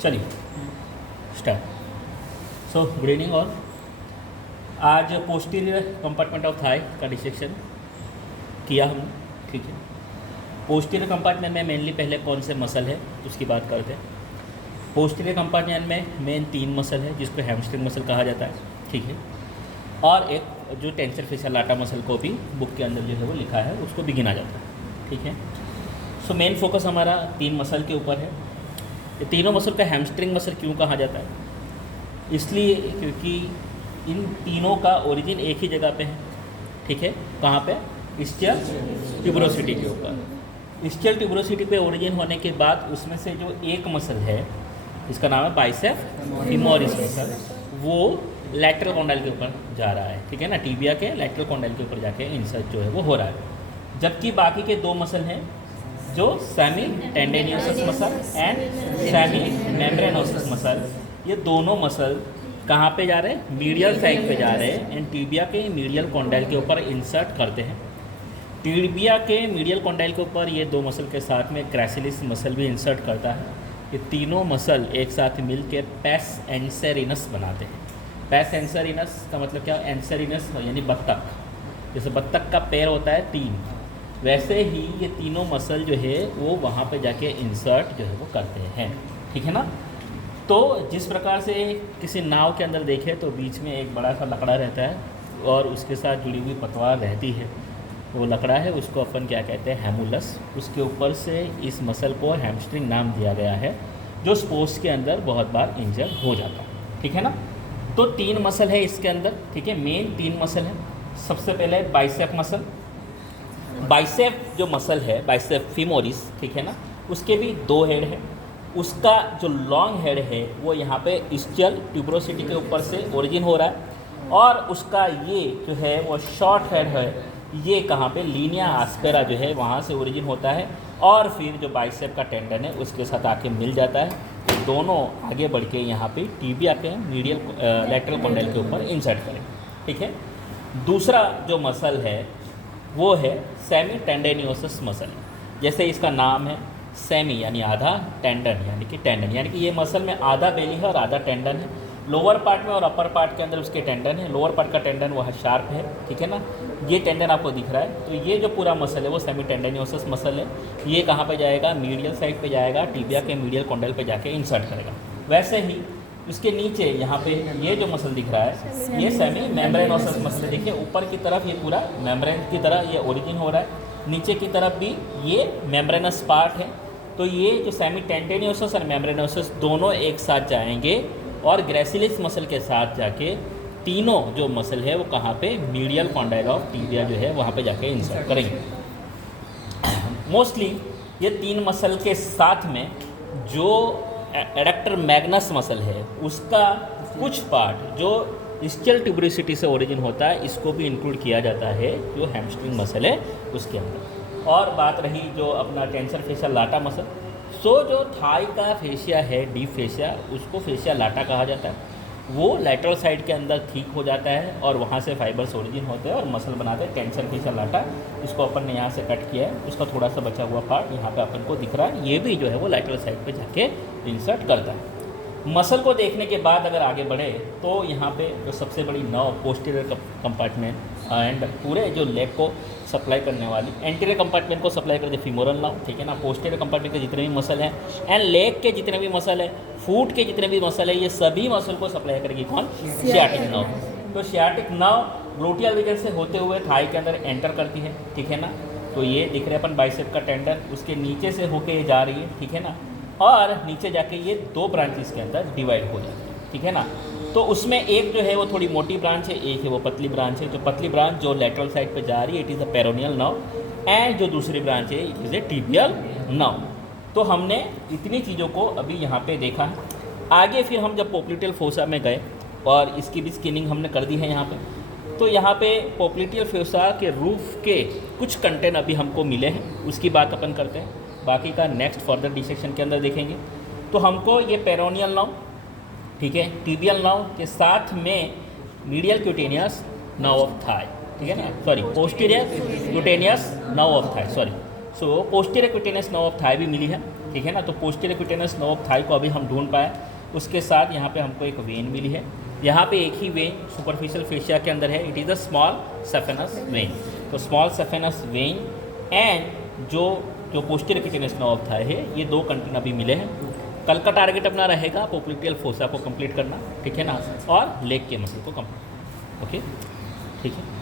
चलिए start. So good evening all. आज posterior compartment of thigh का डिसेक्शन किया हमने, ठीक है। पोस्टीरियर कंपार्टमेंट में मेनली पहले कौन से मसल है उसकी बात करते हैं। पोस्टीरियर कंपार्टमेंट में मेन 3 मसल है जिसको हैमस्ट्रिंग मसल कहा जाता है, ठीक है। और एक जो टेंसर फेशियल लाटा मसल को भी बुक के अंदर जो है वो लिखा है उसको भी गिना जाता है, ठीक है। सो मेन फोकस हमारा 3 मसल के ऊपर है। ये तीनों मसल का हैमस्ट्रिंग मसल क्यों कहा जाता है? इसलिए क्योंकि इन तीनों का ओरिजिन एक ही जगह पे है, ठीक है। कहाँ पे? इस्चियल ट्यूबरोसिटी के ऊपर। इस्चियल ट्यूबरोसिटी पे ओरिजिन होने के बाद उसमें से जो एक मसल है इसका नाम है बाइसेप फीमोरिस मसल, वो लैटरल कॉन्डाइल के ऊपर जा रहा है, ठीक है ना। टीबिया के लैटरल कॉन्डाइल के ऊपर जाके इंसर्ट जो है वो हो रहा है। जबकि बाकी के 2 मसल हैं जो semitendinosus muscle and semimembranosus muscle, ये दोनों मसल कहाँ पे जा रहे हैं? मीडियल साइड पे जा रहे हैं एंड टीबिया के मीडियल कॉन्डाइल के ऊपर इंसर्ट करते हैं। टीबिया के मीडियल कॉन्डाइल के ऊपर ये 2 मसल के साथ में ग्रेसिलिस मसल भी इंसर्ट करता है। ये तीनों मसल एक साथ मिल के पेस एंसेरिनस बनाते हैं। पेस एंसेरिनस का मतलब क्या? एंसेरिनस यानी बत्तख। जैसे बत्तख का पैर होता है 3, वैसे ही ये तीनों मसल जो है वो वहाँ पे जाके इंसर्ट जो है वो करते हैं, ठीक है ना। तो जिस प्रकार से किसी नाव के अंदर देखें तो बीच में एक बड़ा सा लकड़ा रहता है और उसके साथ जुड़ी हुई पतवार रहती है, वो लकड़ा है उसको अपन क्या कहते हैं? हैमुलस। उसके ऊपर से इस मसल को हैमस्ट्रिंग नाम दिया गया है, जो स्पोर्ट्स के अंदर बहुत बार इंजर हो जाता है, ठीक है ना। तो 3 मसल है इसके अंदर, ठीक है। मेन 3 मसल है। सबसे पहले बाइसेप मसल। बाइसेप जो मसल है बाइसेप फीमोरिस, ठीक है ना, उसके भी 2 हेड हैं। उसका जो लॉन्ग हेड है वो यहाँ पे इस्चियल ट्यूबरोसिटी के ऊपर से ओरिजिन हो रहा है और उसका ये जो है वो शॉर्ट हेड है, ये कहाँ पे? लीनिया आस्पेरा जो है वहाँ से ओरिजिन होता है और फिर जो बाइसेप का टेंडन है उसके साथ आके मिल जाता है। तो दोनों आगे बढ़ के यहाँ पे टीबिया के मीडियल लैटरल कॉन्डाइल के ऊपर इंसर्ट करें, ठीक है। दूसरा जो मसल है वो है सेमी टेंडेनियोसस मसल। जैसे इसका नाम है सेमी यानी आधा, टेंडन यानी कि टेंडन, यानी कि ये मसल में आधा बेली है और आधा टेंडन है। लोअर पार्ट में और अपर पार्ट के अंदर उसके टेंडन है। लोअर पार्ट का टेंडन वह शार्प है, ठीक है ना। ये टेंडन आपको दिख रहा है। तो ये जो पूरा मसल है वो सेमी टेंडेनियोसस मसल है। ये कहाँ पे जाएगा? मीडियल साइड पे जाएगा, टीबिया के मीडियल कॉन्डाइल पे जाके इंसर्ट करेगा। वैसे ही उसके नीचे यहाँ पे ये जो मसल दिख रहा है ये सेमी मेम्ब्रेनोसस मसल है। देखिए ऊपर की तरफ ये पूरा मेम्ब्रेन की तरह ये ओरिजिन हो रहा है, नीचे की तरफ भी ये मेम्ब्रेनस पार्ट है। तो ये जो सेमी टेंडेनियोसस और मेम्ब्रेनोसस दोनों एक साथ जाएंगे और ग्रेसिलिस मसल के साथ जाके तीनों जो मसल है वो कहाँ पे? मीडियल कॉन्डाइल ऑफ टीबिया जो है वहाँ पे जाके इंसर्ट करेंगे। मोस्टली ये 3 मसल के साथ में जो एडक्टर मैग्नस मसल है उसका कुछ पार्ट जो इस्चियल ट्यूबरोसिटी से ओरिजिन होता है इसको भी इंक्लूड किया जाता है जो हैमस्ट्रिंग मसल है उसके अंदर। और बात रही जो अपना टेंसर फेशियल लाटा मसल, सो जो थाई का फेशिया है डीप फेशिया, उसको फेशिया लाटा कहा जाता है। वो लैटरल साइड के अंदर ठीक हो जाता है और वहाँ से फाइबर्स ओरिजिन होते हैं और मसल बनाते हैं टेंसर फेशियल लाटा। इसको अपन ने यहाँ से कट किया है, उसका थोड़ा सा बचा हुआ पार्ट यहाँ पे अपन को दिख रहा है, ये भी जो है वो लैटरल साइड पे जाके इंसर्ट करता है। मसल को देखने के बाद अगर आगे बढ़े तो यहाँ पे जो सबसे बड़ी नर्व पोस्टीरियर कंपार्टमेंट एंड पूरे जो लेग को सप्लाई करने वाली, एंटीरियर कंपार्टमेंट को सप्लाई करते फीमोरल नर्व, ठीक है ना। पोस्टीरियर कंपार्टमेंट के जितने भी मसल हैं एंड लेग के जितने भी मसल है, फूट के जितने भी मसल है, ये सभी मसल को सप्लाई करेगी कौन? Sciatic nerve. तो सियाटिक नर्व ग्लूटियल रीजन से होते हुए थाई के अंदर एंटर करती है, ठीक है ना। तो ये दिख रहे हैं अपन बाइसेप का टेंडन, उसके नीचे से होके ये जा रही है, ठीक है ना। और नीचे जाके ये 2 ब्रांचेस के अंदर डिवाइड हो जाती है, ठीक है ना। तो उसमें एक जो है वो थोड़ी मोटी ब्रांच है, एक है वो पतली ब्रांच है। जो पतली ब्रांच जो लेटरल साइड पे जा रही है it is a peroneal nerve and जो दूसरी ब्रांच है it is a tibial nerve. तो हमने इतनी चीज़ों को अभी यहाँ पे देखा है। आगे फिर हम जब पोप्लिटियल फोसा में गए और इसकी भी स्किनिंग हमने कर दी है यहाँ पे, तो यहाँ पे पोप्लिटियल फोसा के रूफ के कुछ कंटेंट अभी हमको मिले हैं, उसकी बात अपन करते हैं। बाकी का नेक्स्ट फर्दर डिसेक्शन के अंदर देखेंगे। तो हमको ये पेरोनियल नर्व, ठीक है, टिबियल नर्व के साथ में medial cutaneous nerve of Thai, ठीक है ना, sorry posterior cutaneous nerve of Thai, sorry. So posterior cutaneous nerve of Thai भी मिली है ठीक है ना। तो posterior cutaneous nerve of Thai को अभी हम ढूंढ पाए। उसके साथ यहाँ पे हमको एक वेन मिली है। यहाँ पे एक ही वेन सुपरफिशियल फेशिया के अंदर है, it is the small saphenous vein. तो स्मॉल सफेनस वेन एंड जो posterior cutaneous nerve of thigh है, ये दो कंटेंट अभी मिले हैं। कल का टारगेट अपना रहेगा पोप्लिटियल फोसा को कंप्लीट करना, ठीक है ना, और लेग के मसल को कंप्लीट। ओके, ठीक है।